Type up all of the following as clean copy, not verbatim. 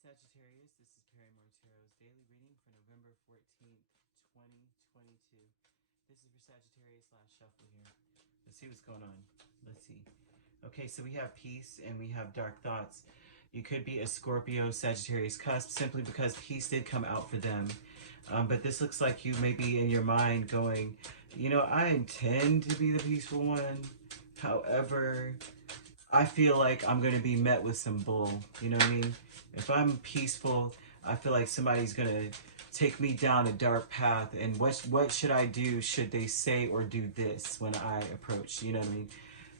Sagittarius, this is Perrymore Tarot's daily reading for November 14th, 2022. This is for Sagittarius last shuffle here. Let's see what's going on. Let's see. Okay, so we have peace and we have dark thoughts. You could be a Scorpio, Sagittarius cusp simply because peace did come out for them. But this looks like you may be in your mind going, you know, I intend to be the peaceful one. However, I feel like I'm going to be met with some bull. You know what I mean? If I'm peaceful, I feel like somebody's going to take me down a dark path. And what should I do? Should they say or do this when I approach? You know what I mean?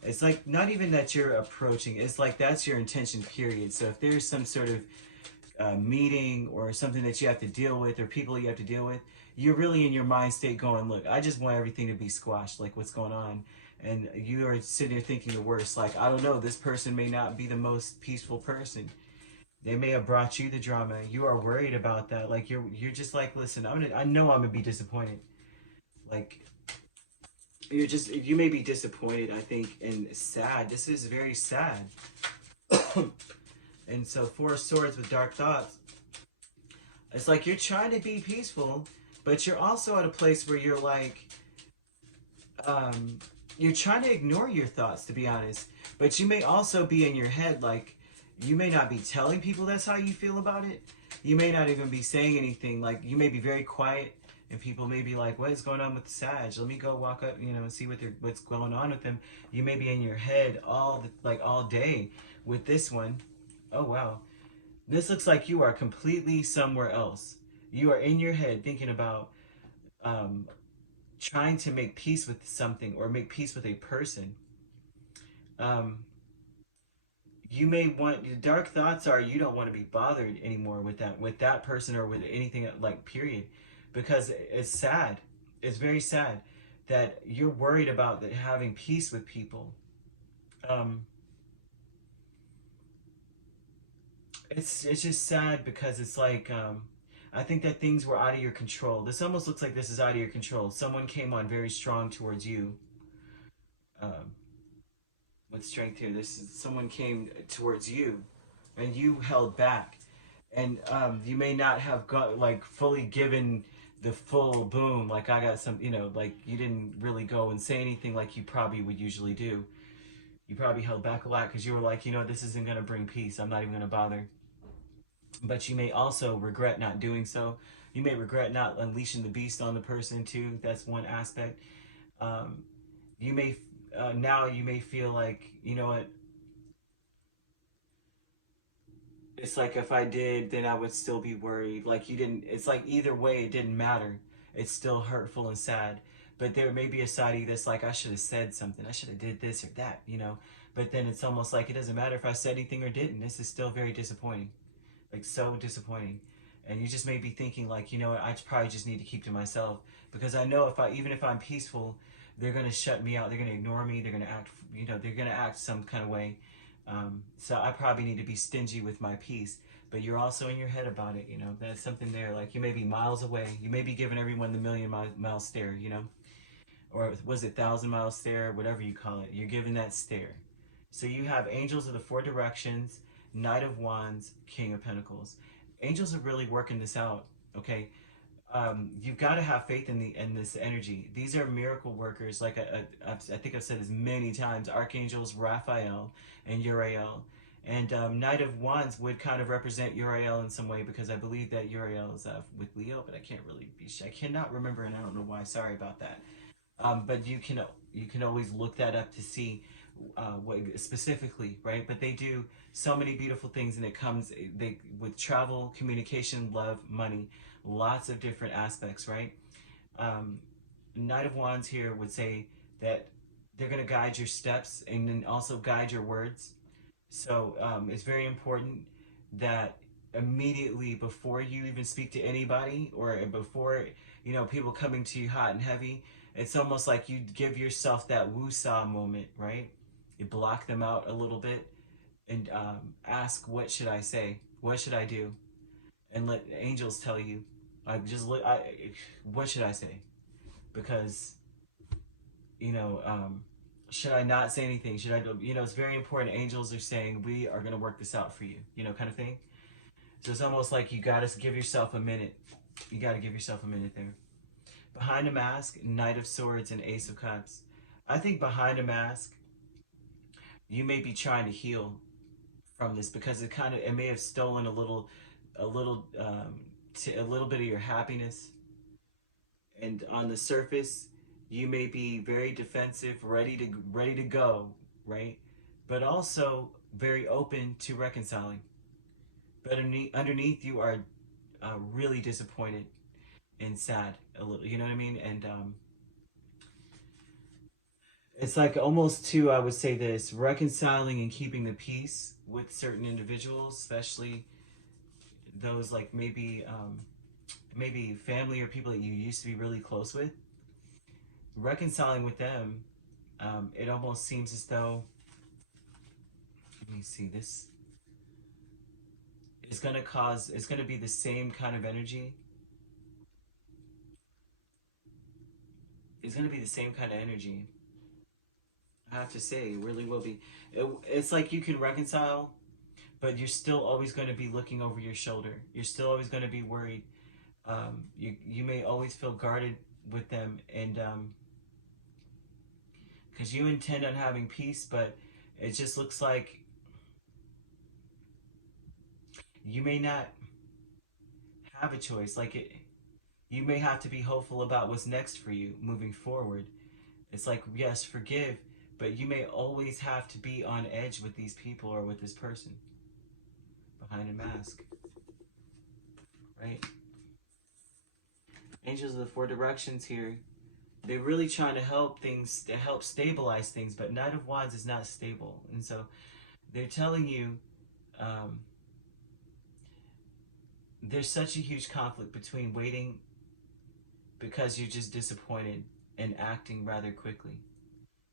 It's like not even that you're approaching. It's like that's your intention, period. So if there's some sort of meeting or something that you have to deal with or people you have to deal with, you're really in your mind state going, look, I just want everything to be squashed, like what's going on. And you are sitting there thinking the worst, like, I don't know, this person may not be the most peaceful person. They may have brought you the drama. You are worried about that. Like you're just like, listen, I know I'm gonna be disappointed. Like you may be disappointed, I think, and sad. This is very sad. And so Four of Swords with dark thoughts. It's like you're trying to be peaceful, but you're also at a place where you're like, you're trying to ignore your thoughts, to be honest. But you may also be in your head, like, you may not be telling people that's how you feel about it. You may not even be saying anything. Like, you may be very quiet, and people may be like, what is going on with the Sag? Let me go walk up, you know, and see what's going on with them. You may be in your head all day with this one. Oh, wow. This looks like you are completely somewhere else. You are in your head thinking about trying to make peace with something or make peace with a person. You may want, the dark thoughts are you don't want to be bothered anymore with that person or with anything, like, period, because it's sad. It's very sad that you're worried about having peace with people. It's just sad because it's like, I think that things were out of your control. This almost looks like this is out of your control. Someone came on very strong towards you. With strength here, someone came towards you, and you held back, and you may not have got like fully given the full boom. Like I got some, you know, like you didn't really go and say anything like you probably would usually do. You probably held back a lot because you were like, you know, this isn't going to bring peace. I'm not even going to bother. But you may also regret not doing so. You may regret not unleashing the beast on the person too. That's one aspect. You may now you may feel like, you know what, it's like if I did, then I would still be worried. Like you didn't, it's like either way, it didn't matter. It's still hurtful and sad. But there may be a side of you that's like, I should have said something. I should have did this or that, you know. But then it's almost like it doesn't matter if I said anything or didn't. This is still very disappointing. Like so disappointing. And you just may be thinking like, you know what, I probably just need to keep to myself. Because I know even if I'm peaceful, they're going to shut me out. They're going to ignore me. They're going to act, you know, they're going to act some kind of way. So I probably need to be stingy with my peace. But you're also in your head about it, you know. That's something there. Like you may be miles away. You may be giving everyone the million-mile stare, you know. Or was it 1,000-mile stare, whatever you call it. You're giving that stare. So you have Angels of the Four Directions, Knight of Wands, King of Pentacles. Angels are really working this out, okay? You've got to have faith in this energy. These are miracle workers. Like I think I've said this many times. Archangels Raphael and Uriel. And Knight of Wands would kind of represent Uriel in some way because I believe that Uriel is with Leo, but I can't really be sure. I cannot remember, and I don't know why. Sorry about that. But you can always look that up to see what specifically, right? But they do so many beautiful things, and it comes with travel, communication, love, money, lots of different aspects, right? Knight of Wands here would say that they're going to guide your steps and then also guide your words. So it's very important that immediately before you even speak to anybody or before, you know, people coming to you hot and heavy, it's almost like you give yourself that woo-saw moment, right? You block them out a little bit and ask, what should I say? What should I do? And let angels tell you. What should I say? Because, you know, should I not say anything? Should I, you know, it's very important. Angels are saying, we are going to work this out for you, you know, kind of thing. So it's almost like you got to give yourself a minute. You got to give yourself a minute there. Behind a mask, Knight of Swords and Ace of Cups. I think behind a mask, you may be trying to heal from this because it may have stolen a little a little bit of your happiness. And on the surface, you may be very defensive, ready to go, right? But also very open to reconciling. But underneath you are really disappointed and sad a little. You know what I mean? And it's like almost to, I would say this, reconciling and keeping the peace with certain individuals, especially those like maybe family or people that you used to be really close with. Reconciling with them, it almost seems as though, let me see, this is going to cause, it's going to be the same kind of energy. It's going to be the same kind of energy. I have to say, it really will be. It's like you can reconcile, but you're still always going to be looking over your shoulder. You're still always going to be worried. You may always feel guarded with them, and because you intend on having peace, but it just looks like you may not have a choice. You may have to be hopeful about what's next for you moving forward. It's like, yes, forgive, but you may always have to be on edge with these people or with this person behind a mask, right? Angels of the Four Directions here. They're really trying to help things, to help stabilize things, but Knight of Wands is not stable. And so they're telling you there's such a huge conflict between waiting because you're just disappointed and acting rather quickly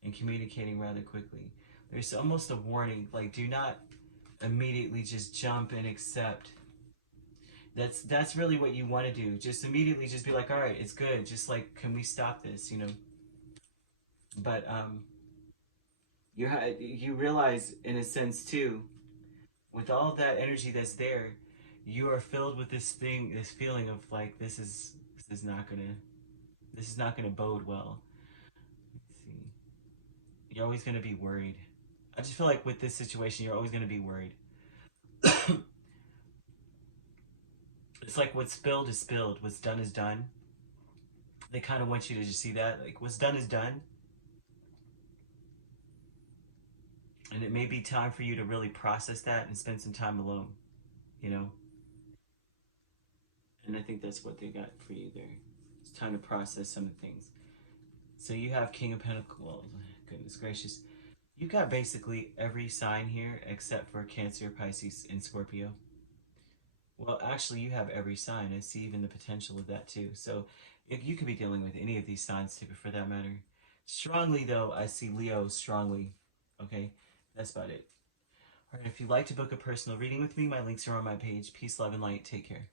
and communicating rather quickly. There's almost a warning, like, do not immediately just jump and accept. That's really what you want to do. Just immediately just be like, all right, it's good. Just like, can we stop this, you know? But you realize in a sense too, with all of that energy that's there, you are filled with this feeling of like, this is not gonna bode well. Let's see. You're always gonna be worried. I just feel like with this situation, you're always gonna be worried. It's like what's spilled is spilled. What's done is done. They kind of want you to just see that. Like, what's done is done. And it may be time for you to really process that and spend some time alone, you know? And I think that's what they got for you there. It's time to process some of the things. So you have King of Pentacles. Well, goodness gracious. You got basically every sign here except for Cancer, Pisces, and Scorpio. Well, actually, you have every sign. I see even the potential of that too. So if you could be dealing with any of these signs for that matter. Strongly, though, I see Leo strongly. Okay, that's about it. All right, if you'd like to book a personal reading with me, my links are on my page. Peace, love, and light. Take care.